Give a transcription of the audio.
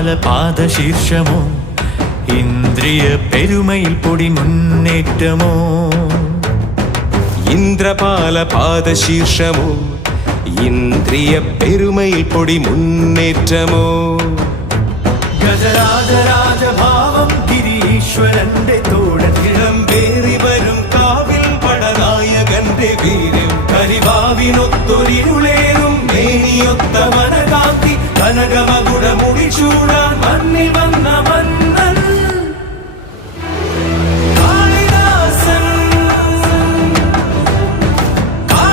ഇന്ദ്രപാല പാദശീർഷമോ ഇന്ദ്രിയ പെരുമയിൽ പൊടി മുന്നേറ്റമോ ഇന്ദ്രപാല പാദശീർഷമോ ഇന്ദ്രിയ പെരുമയിൽ പൊടി മുന്നേറ്റമോ ഗജരാജരാജഭാവം ഗിരീശ്വരന്റെ തോടത്തിടം പേറി വരും കാവിൽ പടനായകന്റെ വീര്യം കരിവാവിനൊത്തൊരിരുളേറും മേനിയൊത്ത മനകാന്തി കനകമകുട മുടിച്ചൂടാൻ മണ്ണിൽ വന്ന